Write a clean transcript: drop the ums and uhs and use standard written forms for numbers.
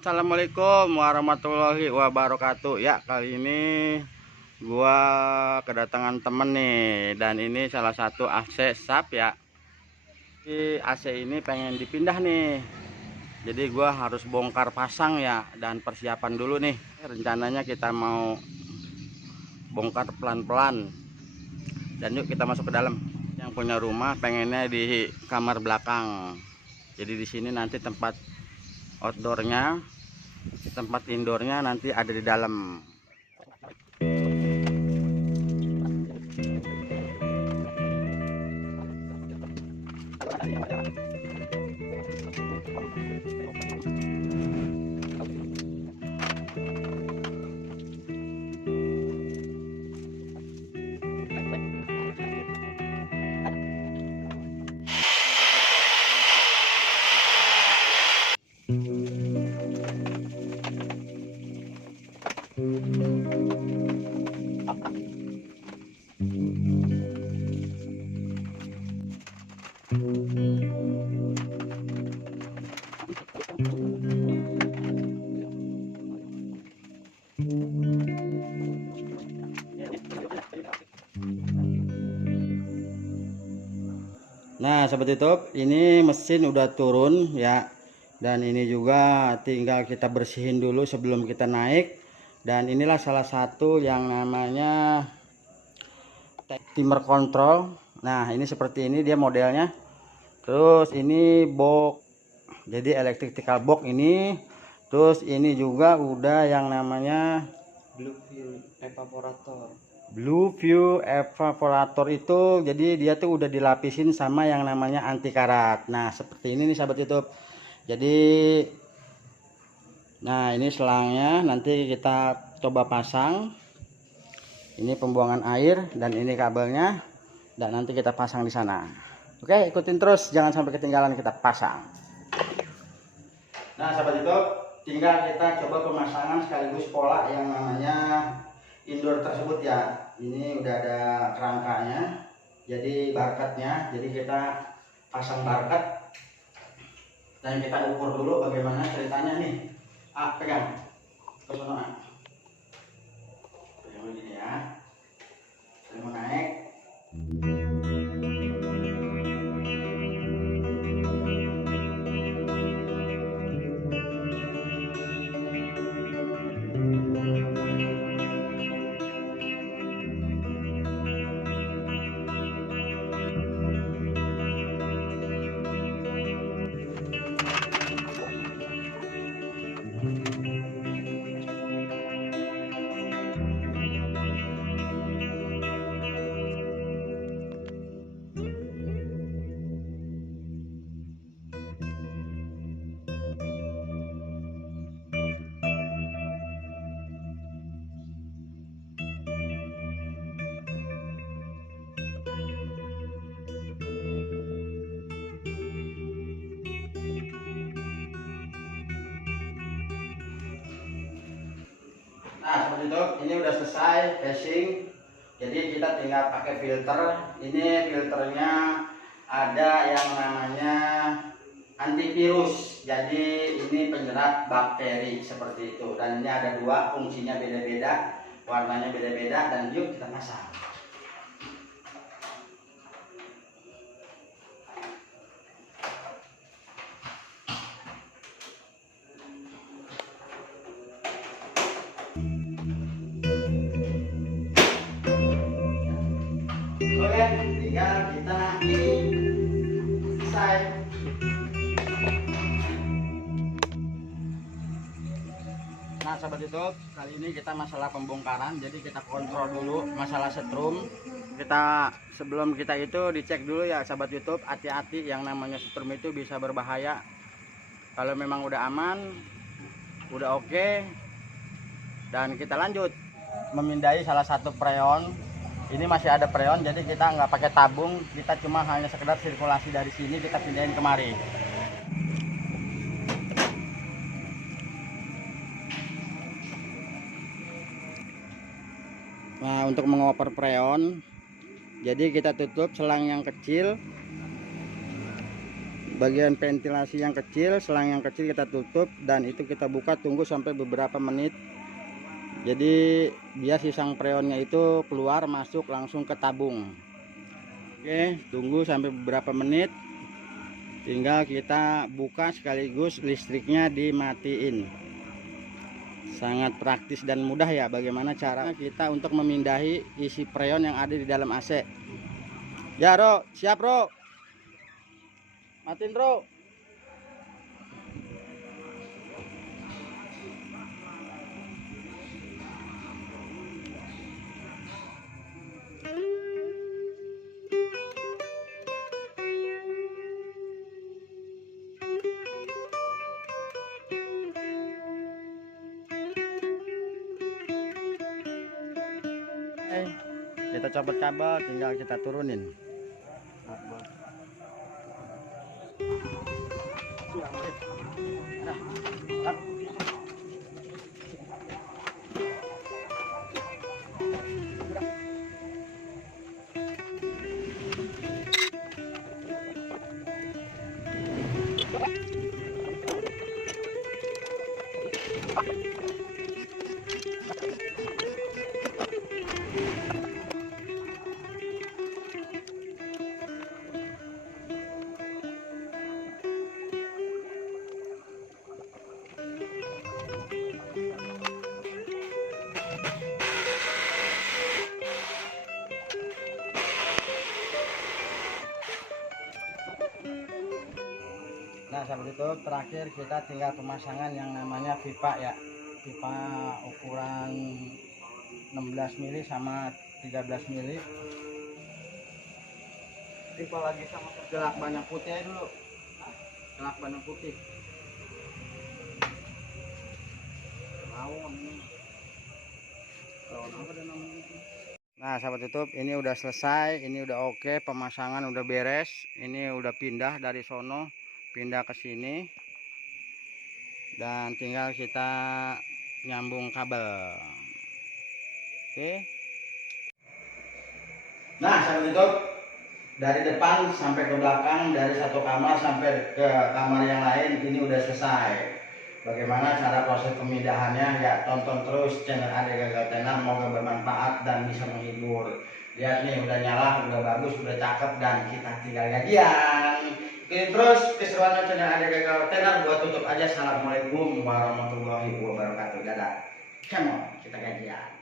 Assalamualaikum warahmatullahi wabarakatuh. Ya, kali ini gua kedatangan temen nih, dan ini salah satu AC sap ya. Di AC ini pengen dipindah nih. Jadi gua harus bongkar pasang ya, dan persiapan dulu nih. Rencananya kita mau bongkar pelan-pelan. Dan yuk kita masuk ke dalam. Yang punya rumah pengennya di kamar belakang. Jadi di sini nanti tempat outdoornya, tempat indoornya nanti ada di dalam. Nah, seperti itu, ini mesin udah turun ya. Dan ini juga tinggal kita bersihin dulu sebelum kita naik. Dan inilah salah satu yang namanya timer control. Nah, ini seperti ini dia modelnya. Terus ini box, jadi electrical box ini. Terus ini juga udah yang namanya Blue View evaporator itu, jadi dia tuh udah dilapisin sama yang namanya anti karat. Nah, seperti ini nih sahabat YouTube. Jadi nah, ini selangnya nanti kita coba pasang. Ini pembuangan air dan ini kabelnya, dan nanti kita pasang di sana. Oke, ikutin terus, jangan sampai ketinggalan kita pasang. Nah, sahabat YouTube, tinggal kita coba pemasangan sekaligus pola yang namanya indoor tersebut ya. Ini udah ada kerangkanya, jadi barcode-nya. Jadi kita pasang barcode dan kita ukur dulu bagaimana ceritanya nih. Pegang ke sana. Pegang begini ya. Saya mau naik. Nah, seperti itu, ini udah selesai casing. Jadi kita tinggal pakai filter. Ini filternya ada yang namanya antivirus. Jadi ini penyerap bakteri seperti itu. Dan ini ada dua, fungsinya beda-beda, warnanya beda-beda. Dan yuk kita pasang. Oke, tinggal kita selesai. Nah, sahabat YouTube, kali ini kita masalah pembongkaran. Jadi kita kontrol dulu masalah setrum. Sebelum kita itu dicek dulu ya sahabat YouTube, hati-hati, yang namanya setrum itu bisa berbahaya. Kalau memang udah aman, udah oke, dan kita lanjut memindai salah satu freon. Ini masih ada freon, jadi kita nggak pakai tabung, kita cuma hanya sekedar sirkulasi dari sini kita pindahin kemari. Nah, untuk mengoper freon, jadi kita tutup selang yang kecil bagian ventilasi yang kecil, selang yang kecil kita tutup, dan itu kita buka, tunggu sampai beberapa menit. Jadi biar sisang freonnya itu keluar masuk langsung ke tabung. Oke, tunggu sampai beberapa menit, tinggal kita buka sekaligus listriknya dimatiin. Sangat praktis dan mudah ya, bagaimana cara kita untuk memindahi isi freon yang ada di dalam AC. Ya Bro, siap Bro, matiin Bro. Kita copot kabel, tinggal kita turunin. Nah, sahabat itu terakhir kita tinggal pemasangan yang namanya pipa ya. Pipa ukuran 16 mili sama 13 mili. Pipa lagi sama gelak banyak putih aja dulu. Gelak banyak putih. Nah, sahabat YouTube, ini udah selesai, ini udah oke, pemasangan udah beres. Ini udah pindah dari sono, pindah ke sini, dan tinggal kita nyambung kabel. Oke. Nah, sahabat YouTube, dari depan sampai ke belakang, dari satu kamar sampai ke kamar yang lain, ini udah selesai. Bagaimana cara proses pemindahannya? Ya, tonton terus channel Ade Gagal Tenar, semoga bermanfaat dan bisa menghibur. Lihat nih, udah nyala, udah bagus, udah cakep, dan kita tinggal gajian. Oke, terus keseruan channel Ade Gagal Tenar, buat tutup aja. Assalamualaikum warahmatullahi wabarakatuh. Dadah. Come on, kita gajian.